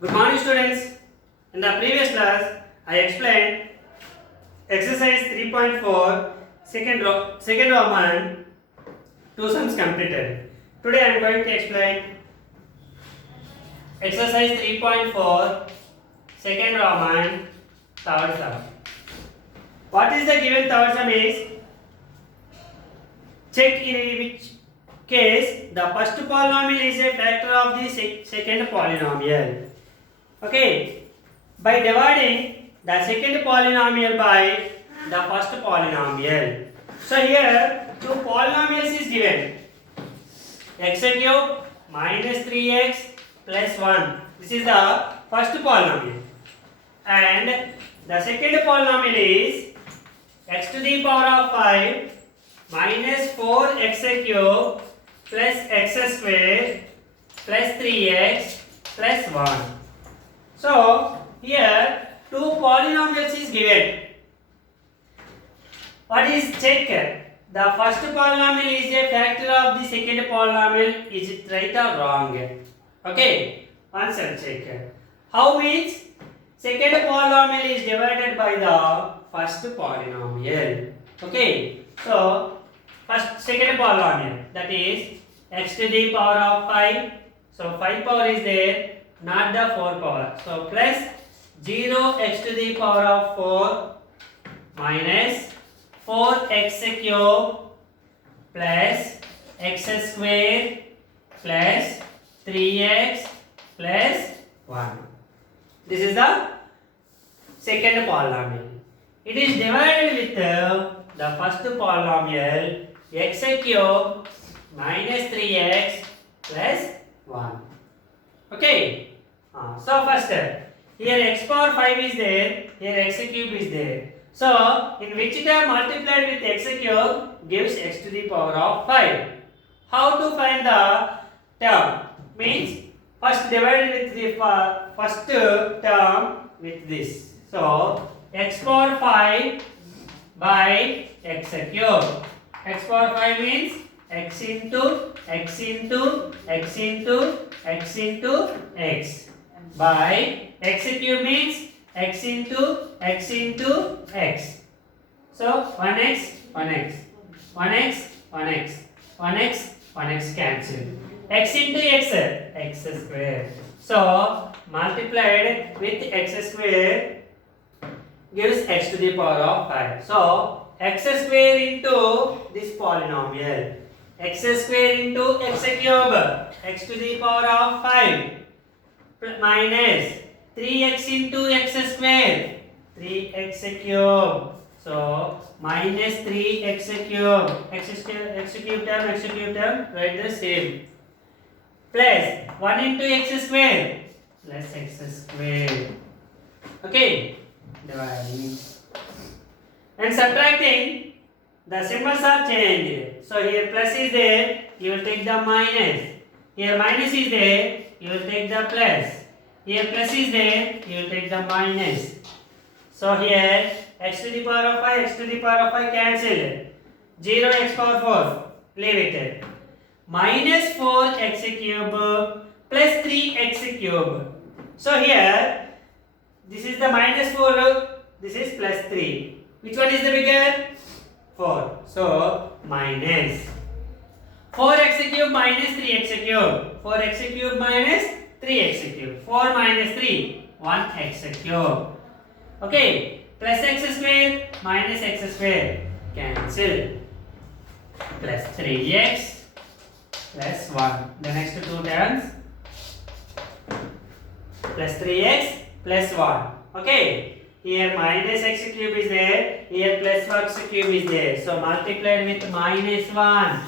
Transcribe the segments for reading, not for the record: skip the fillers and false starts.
Good morning, students. In the previous class, I explained exercise 3.4 second Roman two sums completed. Today I am going to explain exercise 3.4 second Roman third sum. What is the given third sum is check in which case the first polynomial is a factor of the second polynomial. Okay, by dividing the second polynomial by the first polynomial. So here two polynomials is given, x cube minus 3x plus 1. This is the first polynomial, and the second polynomial is x to the power of 5 minus 4x cube plus x square plus 3x plus 1. So here two polynomials is given. What is check? The first polynomial is a factor of the second polynomial. Is it right or wrong? Okay, answer check. How means second polynomial is divided by the first polynomial. Okay, so second polynomial, that is x to the power of 5. So 5 power is there, not the 4 power. So plus 0x to the power of 4 minus 4x cube plus x square plus 3x plus 1. This is the second polynomial. It is divided with the first polynomial x cube minus 3x plus 1. Okay. So first here x power 5 is there, here x cube is there. So in which term multiplied with x cube gives x to the power of 5. How to find the term? Means first divided with the first term with this. So x power 5 by x cube. X power 5 means x into x into x into x into x by x cube means x into x into x. So 1x 1x 1x 1x 1x 1x cancel. X into x, x square. So multiplied with x square gives x to the power of 5. So x square into this polynomial, x square into x cube, x to the power of 5 minus 3x into x square, 3x cube. So minus 3x cube, x cube term, write the same. Plus 1 into x square, plus x square. Okay, dividing and subtracting. The symbols are changed. So here plus is there, you will take the minus. Here minus is there, you will take the plus. Here plus is there, you will take the minus. So here x to the power of 5, x to the power of 5 cancel. 0 x power 4, leave it. Minus 4x cube plus 3x cube. So here this is the minus 4, this is plus 3. Which one is the bigger? 4. So minus 4x cube minus 3x cube. 4x cube minus 3x cube. 4 minus 3, 1x cube. Okay, plus x square minus x square cancel. Plus 3x plus 1. The next two terms plus 3x plus 1. Okay. Here minus x cube is there, here plus x cube is there. So multiplied with minus 1.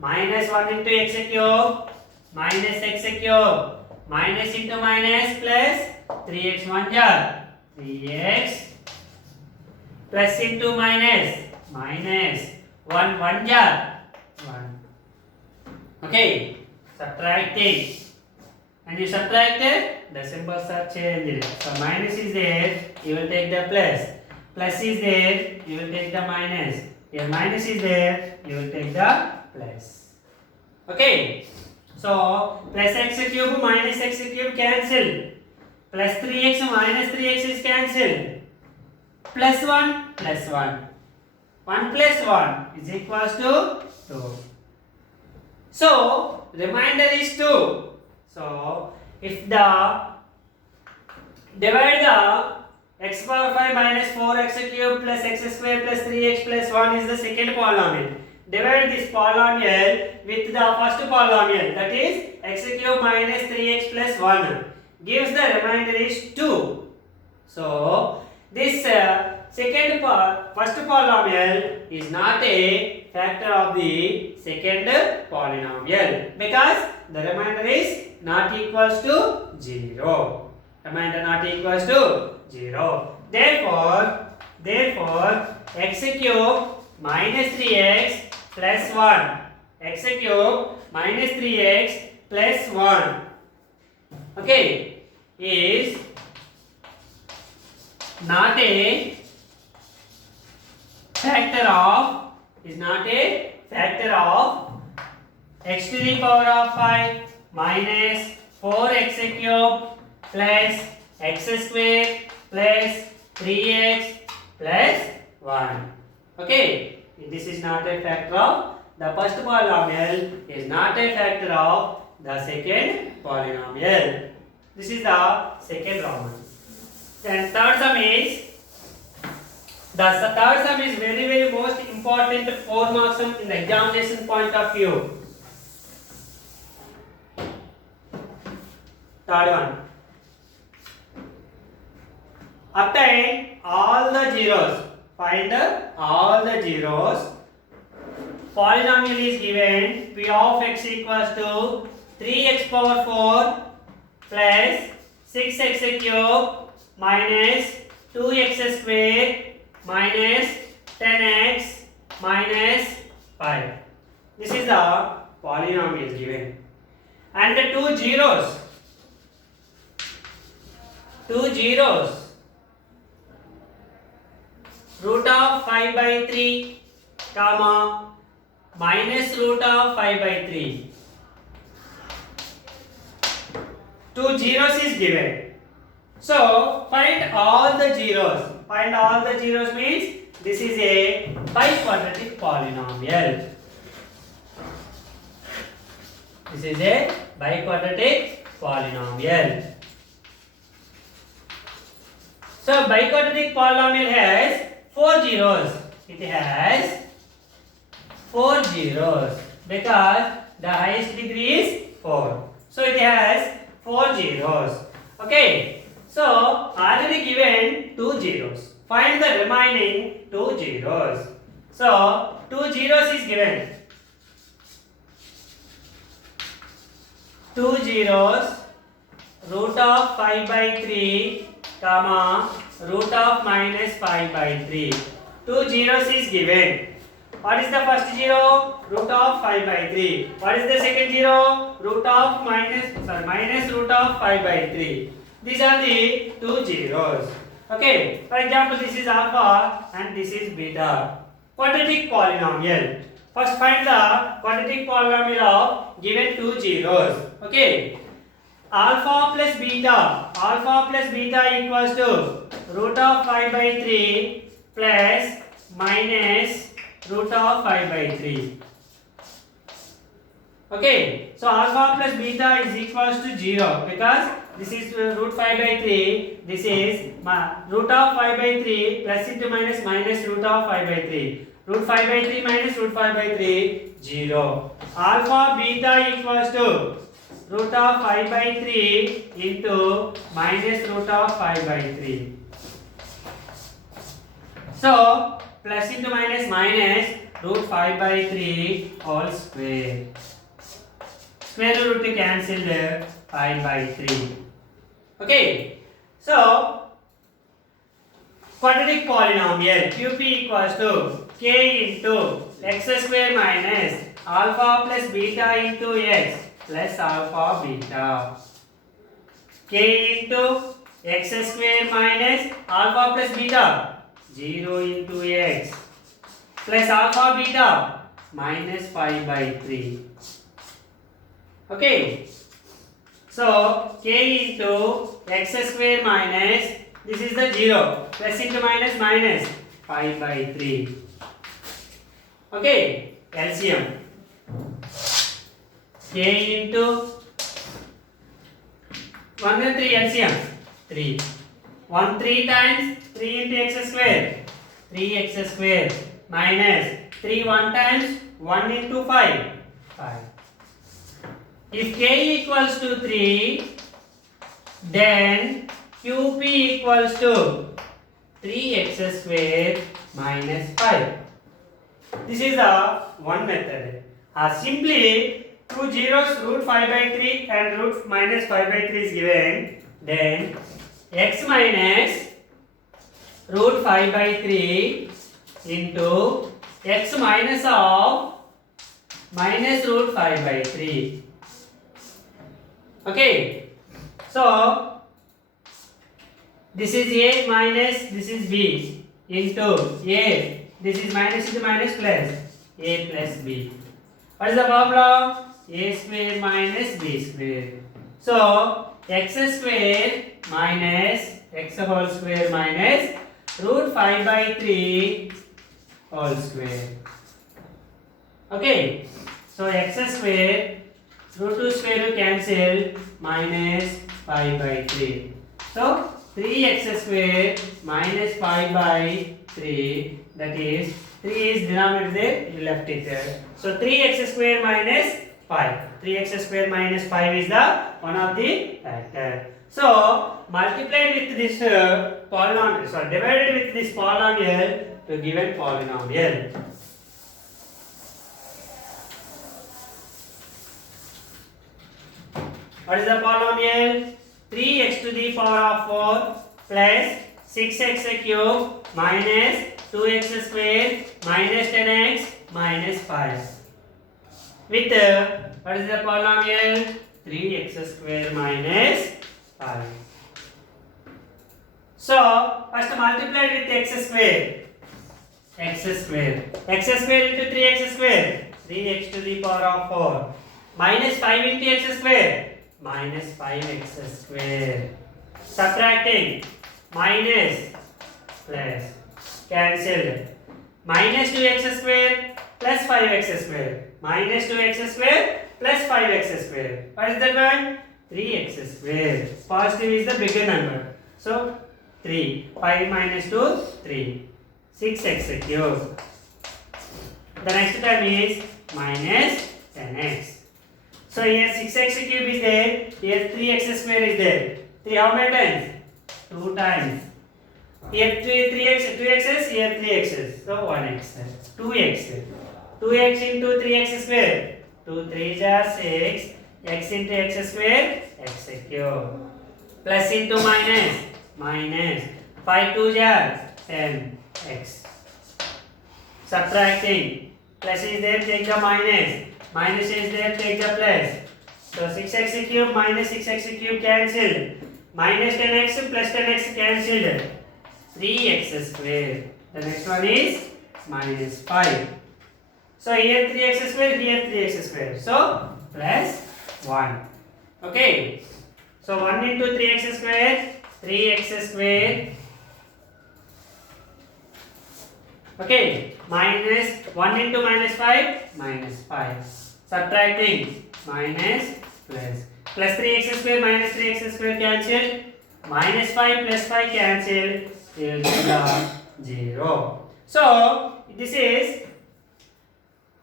Minus 1 into x cube, minus x cube. Minus into minus plus 3x 1 jar. 3x plus into minus, minus 1 1 jar. 1. Okay, subtract it. And you subtract it, the symbols are changed. So minus is there, you will take the plus. Plus is there, you will take the minus. Here minus is there, you will take the plus. Okay. So plus x cube minus x cube cancel. Plus 3x minus 3x is cancelled. Plus 1 plus 1. 1 plus 1 is equals to 2. So remainder is 2. So if the divide the x power 5 minus 4x cube plus x square plus 3x plus 1 is the second polynomial. Divide this polynomial with the first polynomial, that is x cube minus 3x plus 1. Gives the remainder is 2. So this first polynomial is not a factor of the second polynomial because the remainder is not equals to 0. Remainder not equals to 0. Therefore x cube minus 3x plus 1, x cube minus 3x plus 1, okay, is not a factor of x to the power of 5 minus 4x cube plus x square plus 3x plus 1. Okay, this is not a factor of the first polynomial, is not a factor of the second polynomial. This is the second Roman. Then third sum is, the third sum is very most important 4 mark sum in the examination point of view. Third one. Obtain all the zeros. Find all the zeros. Polynomial is given p of x equals to 3x power 4 plus 6x cube minus 2x square minus 10x minus 5. This is the polynomial given. And the two zeros. Root of 5 by 3 comma minus root of 5 by 3. Two zeros is given. So find all the zeros. Find all the zeros means this is a biquadratic polynomial. This is a biquadratic polynomial. So biquadratic polynomial has 4 zeros. It has 4 zeros because the highest degree is 4. So it has 4 zeros. Okay. So already given 2 zeros. Find the remaining 2 zeros. So 2 zeros is given. 2 zeros, root of 5 by 3 comma root of minus 5 by 3. 2 zeros is given. What is the first zero? Root of 5 by 3. What is the second zero? Minus root of 5 by 3. These are the 2 zeros. Okay. For example, this is alpha and this is beta. Quadratic polynomial. First find the quadratic polynomial of given 2 zeros. Okay. Alpha plus beta. Alpha plus beta equals to root of 5 by 3 plus minus root of 5 by 3. Okay. So alpha plus beta is equals to 0 because this is root 5 by 3. This is root of 5 by 3 plus into minus root of 5 by 3. Root 5 by 3 minus root 5 by 3, 0. Alpha beta equals to root of 5 by 3 into minus root of 5 by 3. So plus into minus root 5 by 3 whole square. Square root to cancel 5 by 3. Okay. So quadratic polynomial QP equals to k into x square minus alpha plus beta into x plus alpha beta. K into x square minus alpha plus beta 0 into x plus alpha beta minus 5 by 3. Okay. So k into x square minus, this is the 0, plus into minus minus 5 by 3. Okay, LCM. K into 1 and 3 LCM 3. 1 3 times 3 into x square, 3x square minus 3 1 times 1 into 5, 5. If k equals to 3, then qp equals to 3x square minus 5. This is the one method. Simply two zeros, root 5 by 3 and root minus 5 by 3 is given. Then x minus root 5 by 3 into x minus of minus root 5 by 3. Okay, so this is a minus, this is b into a, this is minus into minus plus, a plus b. What is the formula? A square minus b square. So x square minus x whole square minus root 5 by 3 whole square. Okay, so x square root 2 square root cancel, minus 5 by 3. So 3x square minus 5 by 3, that is 3 is denominator there, you left it there. So 3x square minus 5. 3x square minus 5 is the one of the factor. So multiplied with this polynomial, so divided with this polynomial to given polynomial. What is the polynomial? 3x to the power of 4 plus 6x cube minus 2x square minus 10x minus 5. With what is the polynomial? 3x square minus 5. So first multiplied with x square. X square. X square into 3x square. 3x to the power of 4. Minus 5 into x square. Minus 5x square. Subtracting. Minus plus. Cancelled. Minus 2x square plus 5x square. Minus 2x square plus 5x square. What is that one? 3x square. Positive is the bigger number. So 3. 5 minus 2, 3. 6x cube. The next term is minus 10x. So here 6x cube is there. Here 3x square is there. 3 how many times? 2 times. Here 3x, 2x's, here 3x's. So 1x. 2x. 2x into 3x square. 2 3s are 6. X into x square. X cube. Plus into minus. Minus. 5 2s are 10. X. Subtracting. Plus is there, take the minus. Minus is there, take the plus. So 6x cube minus 6x cube cancelled. Minus 10x plus 10x cancelled. 3x square. The next one is minus 5. So here 3x square, here 3x square. So plus 1. Okay. So 1 into 3x square, 3x square. Okay. Minus 1 into minus 5, minus 5. Subtracting minus plus. Plus 3x square minus 3x square cancelled. Minus 5 plus 5 cancelled. Here is the 0. So this is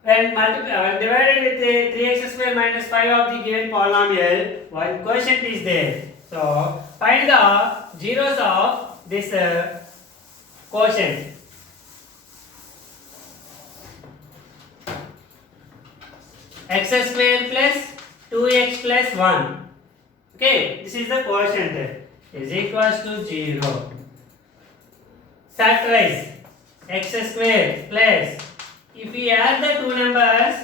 when divided with 3x square minus 5 of the given polynomial, one quotient is there. So find the zeros of this quotient. X square plus 2x plus 1. Okay, this is the quotient. Is equals to 0. Factorize x square plus, if we add the two numbers,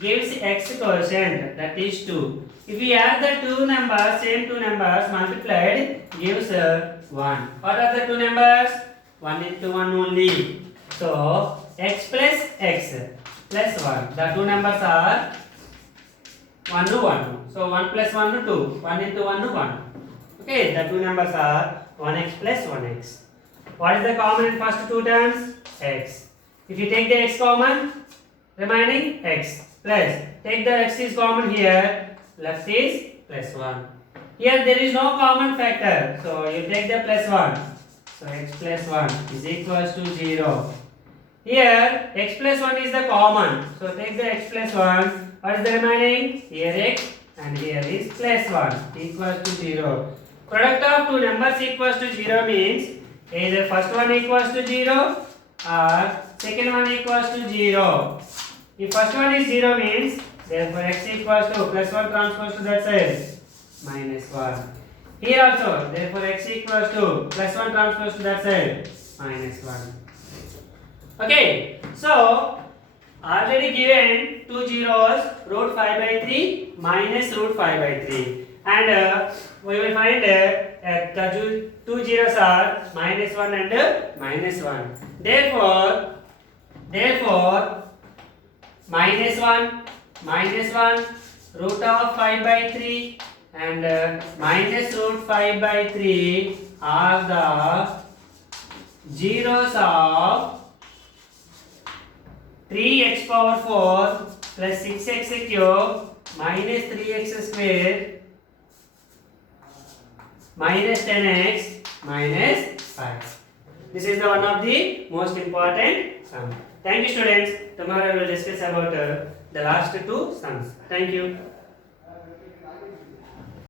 gives x quotient, that is 2. If we add the two numbers, same two numbers multiplied, gives 1. What are the two numbers? 1 into 1 only. So x plus x plus 1. The two numbers are 1 to 1. So 1 plus 1 to 2. 1 into 1 to 1. Okay, the two numbers are 1x plus 1x. What is the common in first two terms? X. If you take the x common, remaining x plus. Take the x is common here, left is plus 1. Here there is no common factor, so you take the plus 1. So x plus 1 is equals to 0. Here x plus 1 is the common, so take the x plus 1. What is the remaining? Here x and here is plus 1 equals to 0. Product of two numbers equals to 0 means either first one equals to 0 or second one equals to 0. If first one is 0 means therefore x equals to plus 1 transpose to that side minus 1. Here also therefore x equals to plus 1 transpose to that side minus 1. Okay, so already given two zeros, root 5 by 3 minus root 5 by 3, and we will find the two zeros are minus 1 and minus 1. Therefore minus 1 root of 5 by 3 and minus root 5 by 3 are the zeros of 3x power 4 plus 6x cube minus 3x square minus 10x minus 5. This is the one of the most important sum. Thank you students. Tomorrow we will discuss about the last two sums. Thank you.